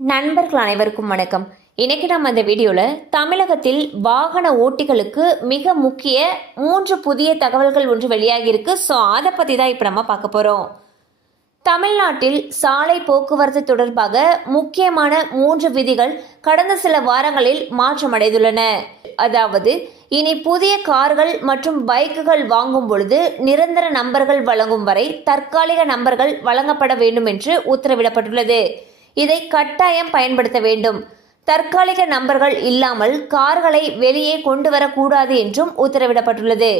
நண்பர்கள் அனைவருக்கும் வணக்கம். இன்னைக்கு நம்ம இந்த வீடியோவில் தமிழகத்தில் வாகன ஓட்டிகளுக்கு மிக முக்கிய மூன்று புதிய தகவல்கள் ஒன்று வெளியாகியிருக்கு ஸோ அதை பற்றி தான் இப்போ நம்ம பார்க்க போகிறோம் தமிழ்நாட்டில் சாலை போக்குவரத்து தொடர்பாக முக்கியமான மூன்று விதிகள் கடந்த சில வாரங்களில் மாற்றமடைந்துள்ளன அதாவது இனி புதிய கார்கள் மற்றும் பைக்குகள் வாங்கும் பொழுது நிரந்தர நம்பர்கள் வழங்கும் வரை தற்காலிக நம்பர்கள் வழங்கப்பட வேண்டும் என்று உத்தரவிடப்பட்டுள்ளது. இதை கட்டாயம் பயன்படுத்த வேண்டும். தற்காலிக நம்பர்கள் இல்லாமல் கார்களை வெளியே கொண்டு வரக்கூடாது என்றும் உத்தரவிடப்பட்டுள்ளது.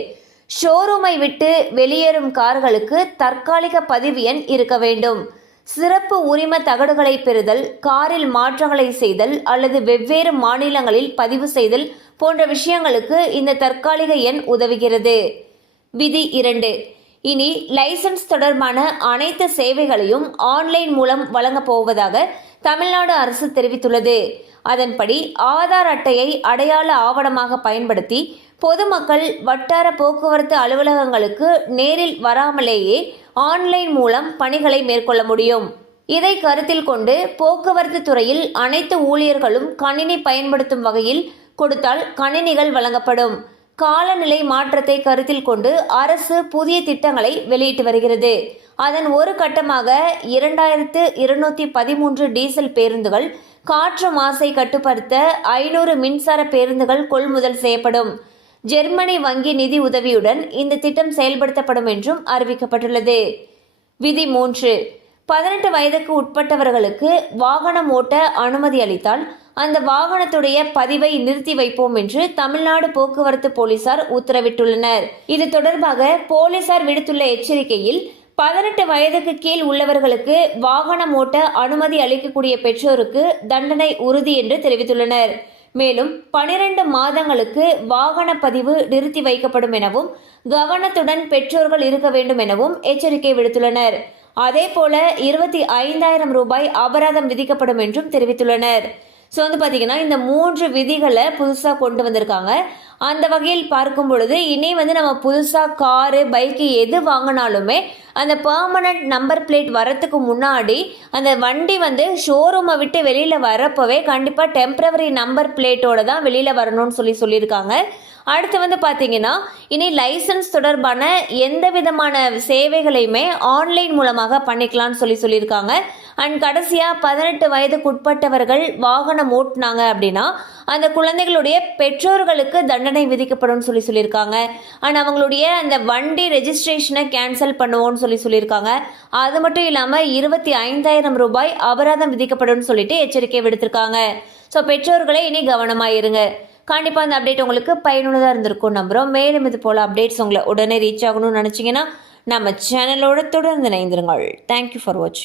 ஷோரூமை விட்டு வெளியேறும் கார்களுக்கு தற்காலிக பதிவு எண் இருக்க வேண்டும். சிறப்பு உரிம தகடுகளை பெறுதல் காரில் மாற்றங்களை செய்தல் அல்லது வெவ்வேறு மாநிலங்களில் பதிவு செய்தல் போன்ற விஷயங்களுக்கு இந்த தற்காலிக எண் உதவுகிறது. விதி இரண்டு. இனி லைசன்ஸ் தொடர்பான அனைத்து சேவைகளையும் ஆன்லைன் மூலம் வழங்கப் போவதாக தமிழ்நாடு அரசு தெரிவித்துள்ளது. அதன்படி ஆதார் அட்டையை அடையாள ஆவணமாக பயன்படுத்தி பொதுமக்கள் வட்டார போக்குவரத்து அலுவலகங்களுக்கு நேரில் வராமலேயே ஆன்லைன் மூலம் பணிகளை மேற்கொள்ள முடியும். இதை கருத்தில் கொண்டு போக்குவரத்து துறையில் அனைத்து ஊழியர்களும் கணினி பயன்படுத்தும் வகையில் கொடுத்தால் கணினிகள் வழங்கப்படும். காலநிலை மாற்றத்தை கருத்தில் கொண்டு அரசு புதிய திட்டங்களை வெளியிட்டு வருகிறது. அதன் ஒரு கட்டமாக இரண்டாயிரத்து இருநூத்தி பதிமூன்று டீசல் பேருந்துகள் காற்று மாசை கட்டுப்படுத்த ஐநூறு மின்சார பேருந்துகள் கொள்முதல் செய்யப்படும். ஜெர்மனி வங்கி நிதி உதவியுடன் இந்த திட்டம் செயல்படுத்தப்படும் என்றும் அறிவிக்கப்பட்டுள்ளது. விதி மூன்று. பதினெட்டு வயதுக்கு உட்பட்டவர்களுக்கு வாகனம் ஓட்ட அனுமதி அளித்தால் அந்த வாகனத்துடைய பதிவை நிறுத்தி வைப்போம் என்று தமிழ்நாடு போக்குவரத்து போலீசார் உத்தரவிட்டுள்ளனர். இது தொடர்பாக போலீசார் விடுத்துள்ள எச்சரிக்கையில் பதினெட்டு வயதுக்கு கீழ் உள்ளவர்களுக்கு வாகனம் ஓட்ட அனுமதி அளிக்கக்கூடிய பெற்றோருக்கு தண்டனை உறுதி என்று தெரிவித்துள்ளனர். மேலும் பனிரெண்டு மாதங்களுக்கு வாகன பதிவு நிறுத்தி வைக்கப்படும் எனவும் கவனத்துடன் பெற்றோர்கள் இருக்க வேண்டும் எனவும் எச்சரிக்கை விடுத்துள்ளனர். அதேபோல இருபத்தி ஐந்தாயிரம் ரூபாய் அபராதம் விதிக்கப்படும் என்றும் தெரிவித்துள்ளனர். ஸோ வந்து பார்த்தீங்கன்னா இந்த மூன்று விதிகளை புதுசாக கொண்டு வந்திருக்காங்க. அந்த வகையில் பார்க்கும் பொழுது இனி வந்து நம்ம புதுசாக காரு பைக்கு எது வாங்கினாலுமே அந்த பர்மனண்ட் நம்பர் பிளேட் வரத்துக்கு முன்னாடி அந்த வண்டி வந்து ஷோரூமை விட்டு வெளியில் வரப்போவே கண்டிப்பாக டெம்ப்ரவரி நம்பர் பிளேட்டோட தான் வெளியில் வரணும்னு சொல்லி சொல்லியிருக்காங்க. அடுத்து வந்து பார்த்தீங்கன்னா இனி லைசன்ஸ் தொடர்பான எந்த விதமான சேவைகளையுமே ஆன்லைன் மூலமாக பண்ணிக்கலாம்னு சொல்லி சொல்லியிருக்காங்க. அண்ட் கடைசியாக பதினெட்டு வயதுக்குட்பட்டவர்கள் வாகனம் ஓட்டினாங்க அப்படின்னா அந்த குழந்தைகளுடைய பெற்றோர்களுக்கு தண்டனை விதிக்கப்படும் சொல்லி சொல்லியிருக்காங்க. அண்ட் அவங்களுடைய அந்த வண்டி ரெஜிஸ்ட்ரேஷனை கேன்சல் பண்ணுவோம்னு சொல்லி சொல்லியிருக்காங்க. அது மட்டும் இல்லாமல் இருபத்தி ஐந்தாயிரம் ரூபாய் அபராதம் விதிக்கப்படும் சொல்லிட்டு எச்சரிக்கை விடுத்திருக்காங்க. ஸோ பெற்றோர்களே இனி கவனமாக இருங்க. கண்டிப்பாக அந்த அப்டேட் உங்களுக்கு பயனுள்ளதாக இருந்திருக்கும் நம்புகிறோம் மேலும் இது போல் அப்டேட்ஸ் உங்களை உடனே ரீச் ஆகணும்னு நினச்சிங்கன்னா நம்ம சேனலோட தொடர்ந்து இணைந்திருங்கள். தேங்க்யூ ஃபார் வாட்சிங்